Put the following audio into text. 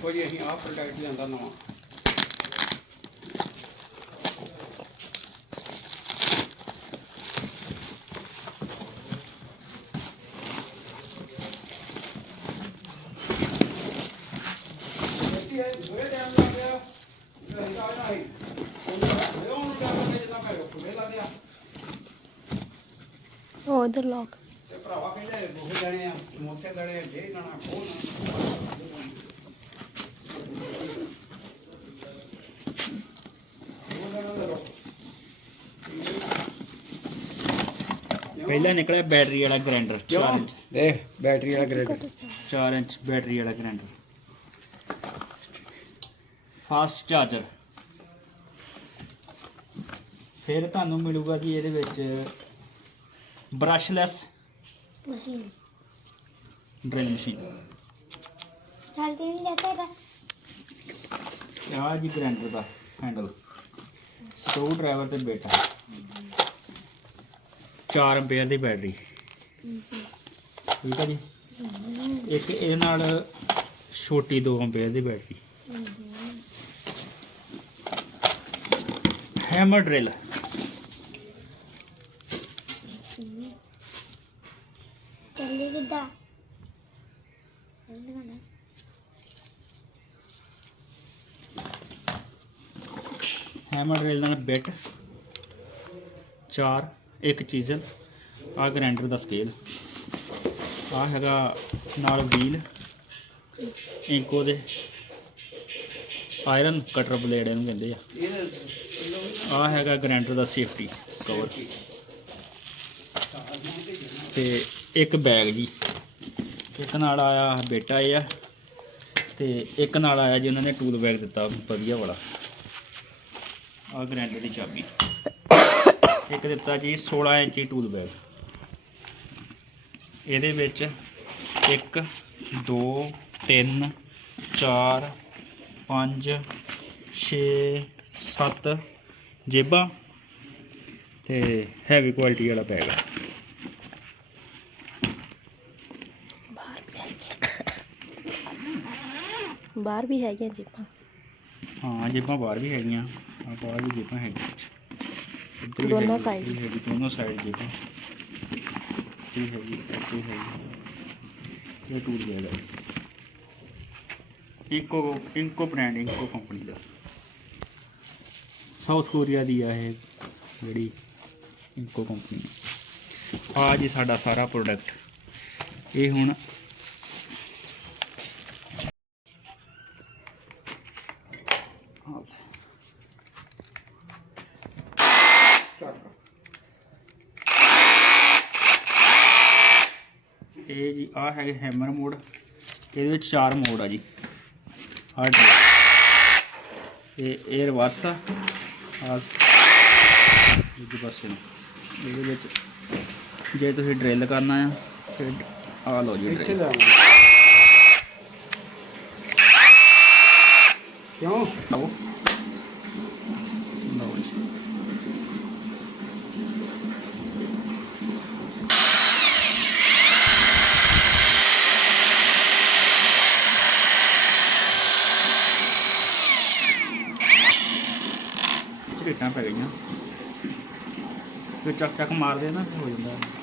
ਦੇਖੋ ਜੀ ਅਸੀਂ ਆਹ ਪ੍ਰੋਡਕਟ ਲਿਆਂਦਾ ਨਵਾਂ। ਉਹ ਉਧਰ ਲੋਕ ਤੇ ਭਰਾਵਾ ਕਹਿੰਦੇ ਉਹ ਜਣੇ ਆ ਸਮੋਸੇ ਦੜੇ ਆ ਜੇ ਲੈਣਾ ਉਹ ਲੈਣਾ ਉਹ ਲੈਣਾ ਲੈ ਲਓ। ਪਹਿਲਾਂ ਨਿਕਲਿਆ ਬੈਟਰੀ ਵਾਲਾ ਗ੍ਰਾਈਂਡਰ 4 ਕਿਉਂ? ਇੰਚ। ਦੇਖ ਬੈਟਰੀ ਵਾਲਾ ਗ੍ਰੇਡ 4 ਇੰਚ ਬੈਟਰੀ ਵਾਲਾ ਗ੍ਰਾਈਂਡਰ ਫਾਸਟ ਚਾਰਜਰ ਫਿਰ ਤੁਹਾਨੂੰ ਮਿਲੂਗਾ ਜੀ ਇਹਦੇ ਵਿੱਚ ਬ੍ਰਸ਼ਲੈਸ ਮਸ਼ੀਨ ਡਰਿਲ ਮਸ਼ੀਨ ਚਲਦੀ ਨਹੀਂ ਜਾਂਦਾ ਆਹ ਜੀ ਗ੍ਰਾਈਂਡਰ ਦਾ ਹੈਂਡਲ ਸਕਰੂ ਡਰਾਈਵਰ ਤੇ ਬੇਟਾ। 4 ਐਂਪੀਅਰ ਦੀ ਬੈਟਰੀ ਠੀਕ ਹੈ ਜੀ? ਇੱਕ ਇਹਦੇ ਨਾਲ ਛੋਟੀ 2 ਐਂਪੀਅਰ ਦੀ ਬੈਟਰੀ ਹੈਮਰ ਡਰਿਲ ਚੱਲੀ ਕਿੱਦਾਂ? ਹੈਮਰ ਡਰਿਲ ਨਾਲ ਬਿੱਟ 4 ਇੱਕ ਚੀਜ਼ਲ ਆ ਗ੍ਰਾਈਂਡਰ ਦਾ ਸਕੇਲ ਆ ਹੈਗਾ ਨਾਲ ਵੀਲ ਇੰਕੋ ਦੇ ਆਇਰਨ ਕਟਰ ਬਲੇਡ ਇਹਨੂੰ ਕਹਿੰਦੇ ਆ। ਆ ਹੈਗਾ ਗ੍ਰਾਈਂਡਰ ਦਾ ਸੇਫਟੀ ਕਵਰ ਤੇ ਇੱਕ ਬੈਗ ਜੀ। ਇੱਕ ਨਾਲ ਆਇਆ ਬੇਟਾ ਇਹ ਆ, ਤੇ ਇੱਕ ਨਾਲ ਆਇਆ ਜੀ ਉਹਨਾਂ ਨੇ ਟੂਲ ਬੈਗ ਦਿੱਤਾ ਵਧੀਆ ਵਾਲਾ। ਆ ਗ੍ਰਾਈਂਡਰ ਦੀ ਚਾਬੀ। ਇੱਕ ਦਿੱਤਾ ਜੀ 16 ਇੰਚੀ ਟੂਲ ਬੈਗ ਇਹਦੇ ਵਿੱਚ 1 2 3 4 5 6 7 ਜੇਬਾਂ ਤੇ ਹੈਵੀ ਕੁਆਲਿਟੀ ਵਾਲਾ ਬੈਗ ਆ। ਬਾਹਰ ਵੀ ਹੈਗੀਆਂ ਜੀਪਾਂ ਹਾਂ ਜੇਬਾਂ ਬਾਹਰ ਵੀ ਹੈਗੀਆਂ। ਆ ਬਾਹਰ ਵੀ ਜੇਬਾਂ ਹੈਗੀਆਂ। ਇੱਧਰ ਵੀ ਦੋਨੋਂ ਹੈਗੀ, side। ਇੱਧਰ ਵੀ ਹੈਗੀ, ਦੋਨੋਂ ਸਾਈਡ ਜੇਬਾਂ ਇਹ ਹੈਗੀ ਇਹ ਹੈਗੀ ਇਹ ਟੂਲ ਬੈਗ ਹੈ Inco Inco brand Inco company ਦਾ ਸਾਊਥ ਕੋਰੀਆ ਦੀ ਆ ਇਹ ਜਿਹੜੀ ਇੰਕੋ ਕੰਪਨੀ ਆ ਜੀ ਸਾਡਾ ਸਾਰਾ ਪ੍ਰੋਡਕਟ ਇਹ ਹੁਣ ਆਹ ਇਹ ਜੀ ਆ ਹੈਗੇ ਹੈਮਰ ਮੋਡ ਇਹਦੇ ਵਿੱਚ ਚਾਰ ਮੋਡ ਆ ਜੀ। ਆਹ ਇਹ ਇਹ ਰਿਵਰਸ ਆ। ਦੂਜੇ ਪਾਸੇ ਨੂੰ। ਇਹਦੇ ਵਿੱਚ ਜੇ ਤੁਸੀਂ ਡਰਿਲ ਕਰਨਾ ਆ ਫਿਰ ਆ ਲਓ ਜੀ ਡਰਿਲ। ਕਿਉਂ? ਲਓ। ਲਓ ਜੀ। ਝਰੀਟਾਂ ਪੈ ਗਈਆਂ। ਫਿਰ ਚੱਕ ਚੱਕ ਮਾਰਦੇ ਆ ਨਾ ਫਿਰ ਹੋ ਜਾਂਦਾ।